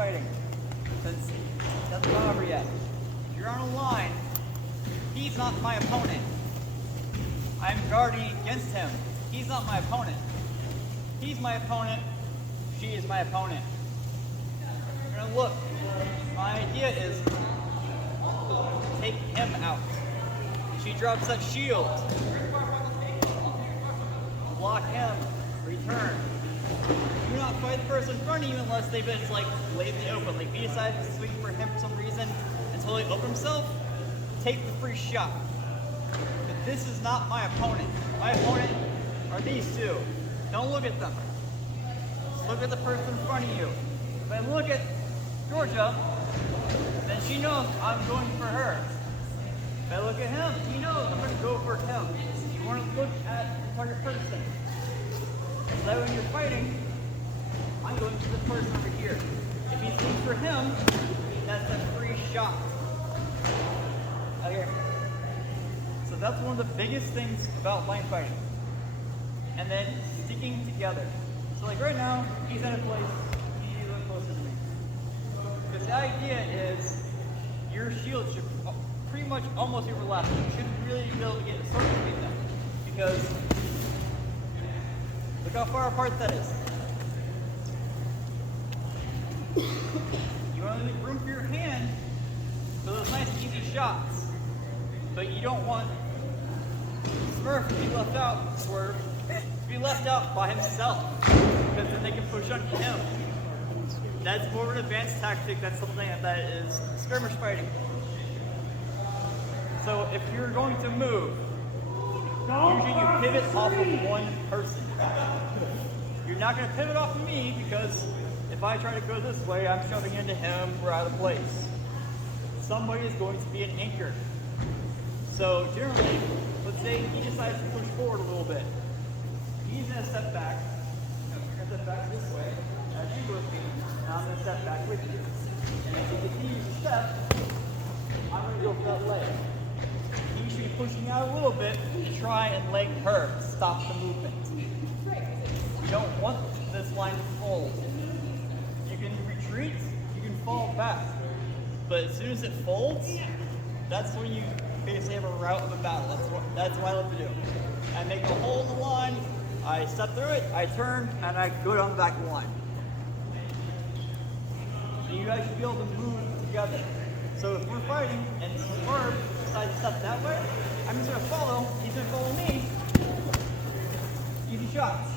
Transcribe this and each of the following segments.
fighting, since it hasn't gone over yet. If you're on a line, he's not my opponent. I'm guarding against him. He's not my opponent. He's my opponent. She is my opponent. You're gonna look. My idea is take him out. She drops that shield. Block him. Return. Do not fight the person in front of you unless they've just like laid the open. Like if he decides to swing for him for some reason until he open himself, take the free shot. But this is not my opponent. My opponent are these two. Don't look at them. Just look at the person in front of you. If I look at Georgia, then she knows I'm going for her. If I look at him, he knows I'm going to go for him. You want to look at the target person. So that when you're fighting, I'm going to the person over here. If he's looking for him, that's a free shot. Okay. So that's one of the biggest things about line fighting. And then sticking together. So like right now, he's in a place, he's a little closer to me. Because the idea is your shield should pretty much almost overlap. You shouldn't really be able to get a sword between them. Because look how far apart that is. You want to leave room for your hand for those nice easy shots. But you don't want Smurf to be left out, Swerve, to be left out by himself. Because then they can push on him. That's more of an advanced tactic. That's something that is skirmish fighting. So if you're going to move, usually you pivot off of one person. You're not going to pivot off of me because if I try to go this way, I'm shoving into him, we're out of place. Somebody is going to be an anchor. So generally, let's say he decides to push forward a little bit. He's going to step back. You're going to step back this way, as you with me. Now I'm going to step back with you. And if he continues to step, I'm going to go for that leg. He should be pushing out a little bit to try and leg her, stop the movement. You don't want this line to fold. You can retreat, you can fall back. But as soon as it folds, that's when you basically have a rout of a battle. That's what I love to do. I make a hole in the line, I step through it, I turn, and I go down the back of the line. So you guys should be able to move together. So if we're fighting and Swerve decides to step that way, I'm just going to follow, he's going to follow me. Easy shots.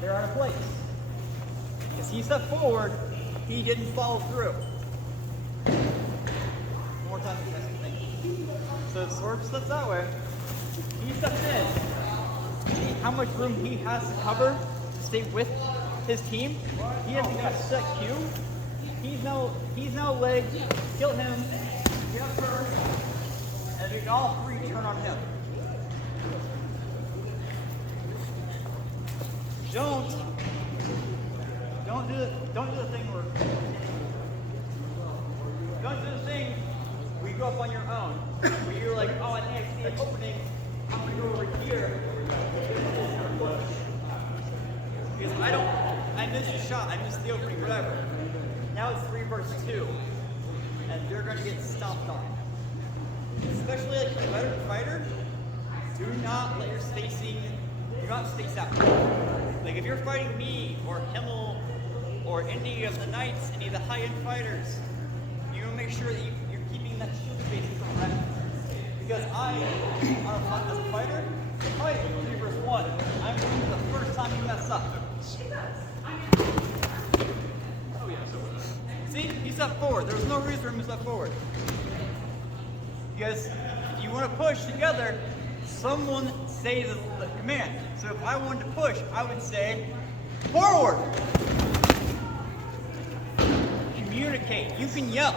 They're out of place. Because he stepped forward, he didn't follow through. One more time, you guys can think. So if Swerve steps that way, he steps in. See how much room he has to cover to stay with his team? He hasn't got a set cue. He's now leg, kill him, get up her, and we can all three turn on him. Don't do the thing where you go up on your own. Where you're like, oh, I think I see an opening. I'm gonna go over here. Because I missed a shot, I missed the opening, whatever. Now it's 3 versus 2, and they're gonna get stomped on. Especially like a veteran fighter, do not let your spacing, do not space out. Like if you're fighting me or Himmel or any of the Knights, any of the high-end fighters, you want to make sure that you're keeping that shield spacing correct. Because as a fighter, the fight is 3 versus 1. I'm doing it the first time you mess up. Oh yeah, so see, he stepped forward. There was no reason for him to step forward. Because if you want to push together, someone say the command. So if I wanted to push, I would say, forward! Communicate. You can yell.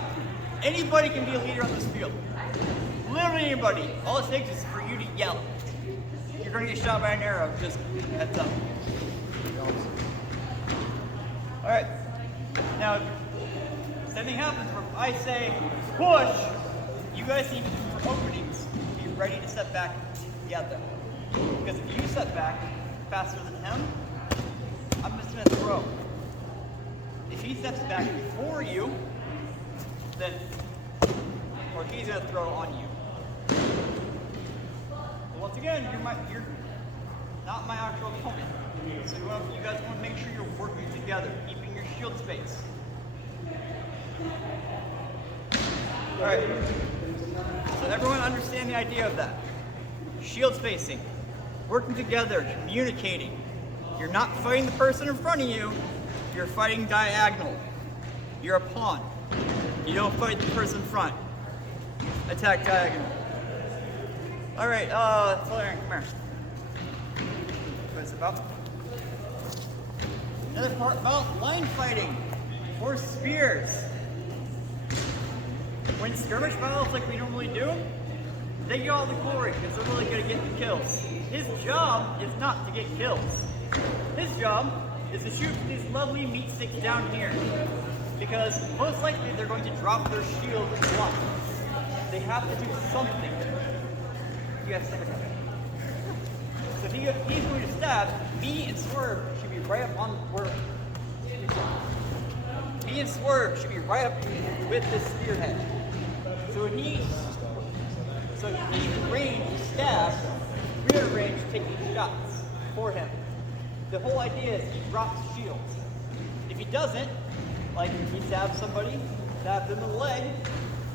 Anybody can be a leader on this field. Literally anybody. All it takes is for you to yell. You're going to get shot by an arrow. Just heads up. Alright. Now, same thing happens where I say, push! You guys need to do your openings. Be ready to step back together. Because if you step back faster than him, I'm just going to throw. If he steps back before you, then, or he's gonna throw on you. But once again, you're not my actual opponent. So you guys want to make sure you're working together, keeping your shield space. Alright. So everyone understand the idea of that. Shield spacing. Working together, communicating. You're not fighting the person in front of you, you're fighting diagonal. You're a pawn. You don't fight the person in front. Attack diagonal. Alright, Solarian, come here. What's it about? Another part about line fighting or spears. When skirmish battles like we normally do, they get all the glory because they're really good at getting kills. His job is not to get kills. His job is to shoot these lovely meat sticks down here because most likely they're going to drop their shield and block. They have to do something. You guys think about it. So if he's going to stab, me and Swerve should be right up on where. Me and Swerve should be right up with this spearhead. So he's in range to stab, we're in range to take these shots for him. The whole idea is he drops shields. If he doesn't, like if he stabs somebody, stabs him in the leg,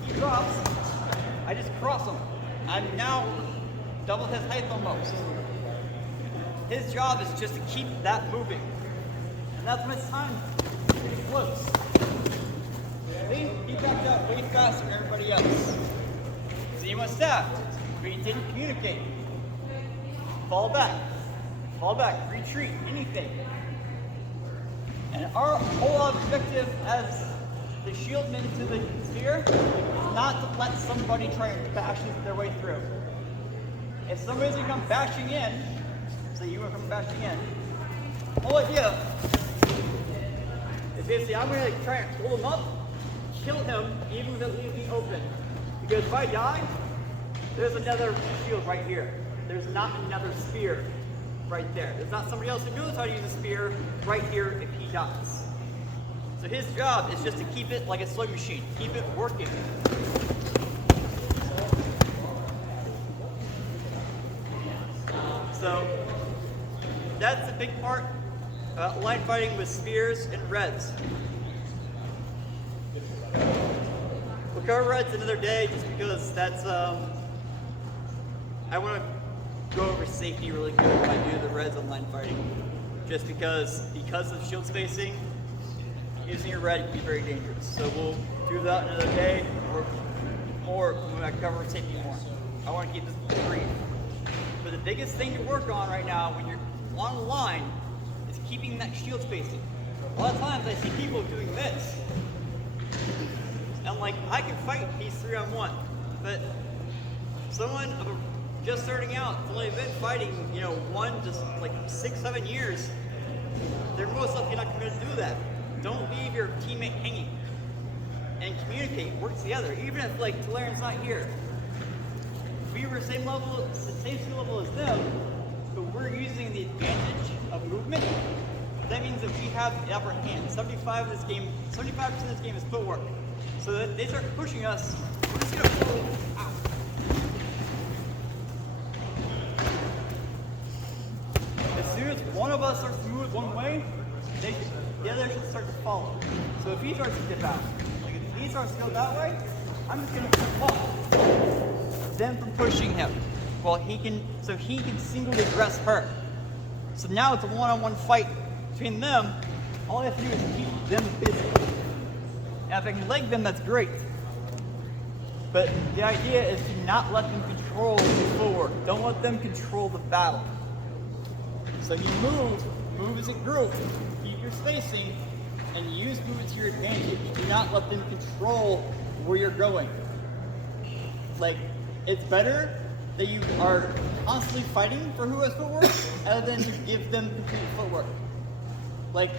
he drops, I just cross him. I'm now double his height almost. His job is just to keep that moving. And that's when it's time to get close. See? He backed up way faster than everybody else. So you want to stab, but you didn't communicate. Fall back, retreat, anything. And our whole objective as the shieldman to the sphere is not to let somebody try and bash their way through. If somebody's gonna come bashing in, so you want to come bashing in, the whole idea is basically I'm gonna try and hold him up, kill him, even if it leaves me open. Because if I die, there's another shield right here. There's not another spear right there. There's not somebody else who knows how to use a spear right here if he dies. So his job is just to keep it like a slug machine, keep it working. So that's a big part about line fighting with spears and reds. We'll cover reds another day just because that's, I want to go over safety really good when I do the reds on line fighting. Just because of shield spacing, using your red can be very dangerous. So we'll do that another day or when I cover safety more. I want to keep this brief. But the biggest thing to work on right now when you're on the line is keeping that shield spacing. A lot of times I see people doing this. And like, I can fight these 3-on-1, but someone just starting out, only been fighting, just like 6-7 years, they're most likely not going to do that. Don't leave your teammate hanging. And communicate, work together. Even if like Talarian's not here. If we were same skill level as them, but we're using the advantage of movement, that means that we have the upper hand. 75% of this game is footwork. So that they start pushing us, we're just gonna pull out. As soon as one of us starts to move one way, the other should start to follow. So if he starts to dip out, like if he starts to go that way, I'm just gonna block them from pushing him. Well, he can singly address her. So now it's a one-on-one fight between them. All I have to do is keep them busy. Now, if I can leg them, that's great. But the idea is to not let them control the forward. Don't let them control the battle. So you move as a group, keep your spacing, and use movement to your advantage. Do not let them control where you're going. Like, it's better that you are constantly fighting for who has footwork, other than to give them complete footwork. Like,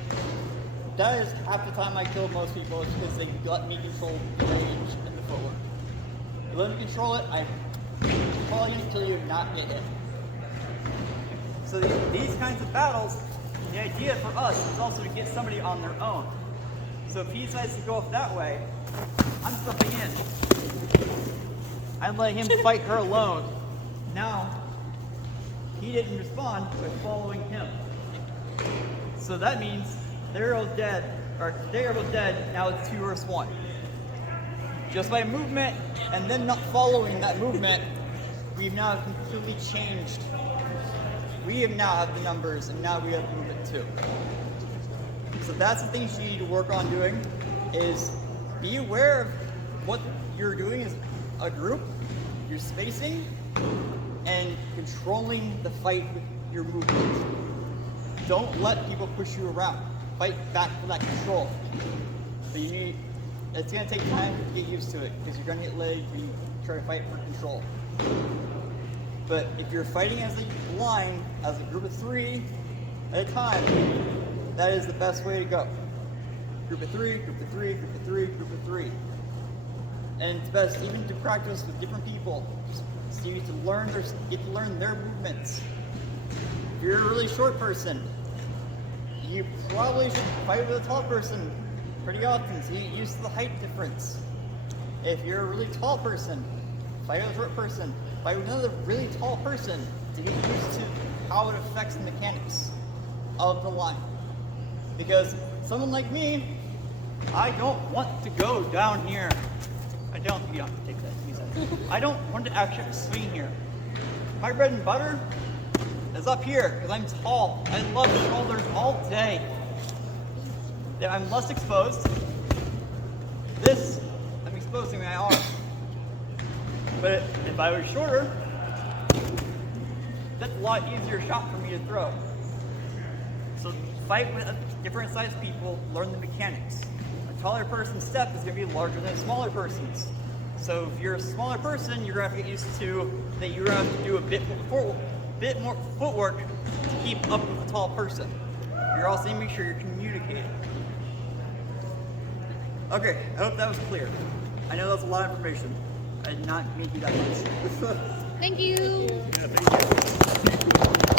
that is half the time I kill most people is because they let me control the range and the footwork. You let me control it, I'm probably going to kill you and not get hit. So these kinds of battles, the idea for us is also to get somebody on their own. So if he decides to go off that way, I'm stepping in. I'm letting him fight her alone. Now, he didn't respond by following him. So that means they're all dead, now it's 2 versus 1. Just by movement, and then not following that movement, we've now completely changed. We now have the numbers, and now we have movement too. So that's the things you need to work on doing, is be aware of what you're doing as a group, your spacing, and controlling the fight with your movement. Don't let people push you around. Fight back for that control. But it's gonna take time to get used to it, because you're gonna get legged when you try to fight for control. But if you're fighting as a line, as a group of 3 at a time, that is the best way to go. Group of 3, group of 3, group of 3, group of 3. And it's best even to practice with different people, so you get to learn their movements. If you're a really short person, you probably should fight with a tall person pretty often, so you get used to the height difference. If you're a really tall person, fight with a short person. Fight with another really tall person to get used to how it affects the mechanics of the line. Because someone like me, I don't want to go down here. You don't have to take that. Use that. I don't want to actually swing here. My bread and butter is up here because I'm tall. I love shoulders all day. I'm less exposed. This, I'm exposing my arm. But if I was shorter, that's a lot easier shot for me to throw. So fight with different sized people, learn the mechanics. A taller person's step is going to be larger than a smaller person's. So if you're a smaller person, you're going to have to get used to that you're going to have to do a bit more footwork to keep up with a tall person. You're also going to make sure you're communicating. Okay, I hope that was clear. I know that's a lot of information. I did not make you that much. Thank you. Yeah, thank you.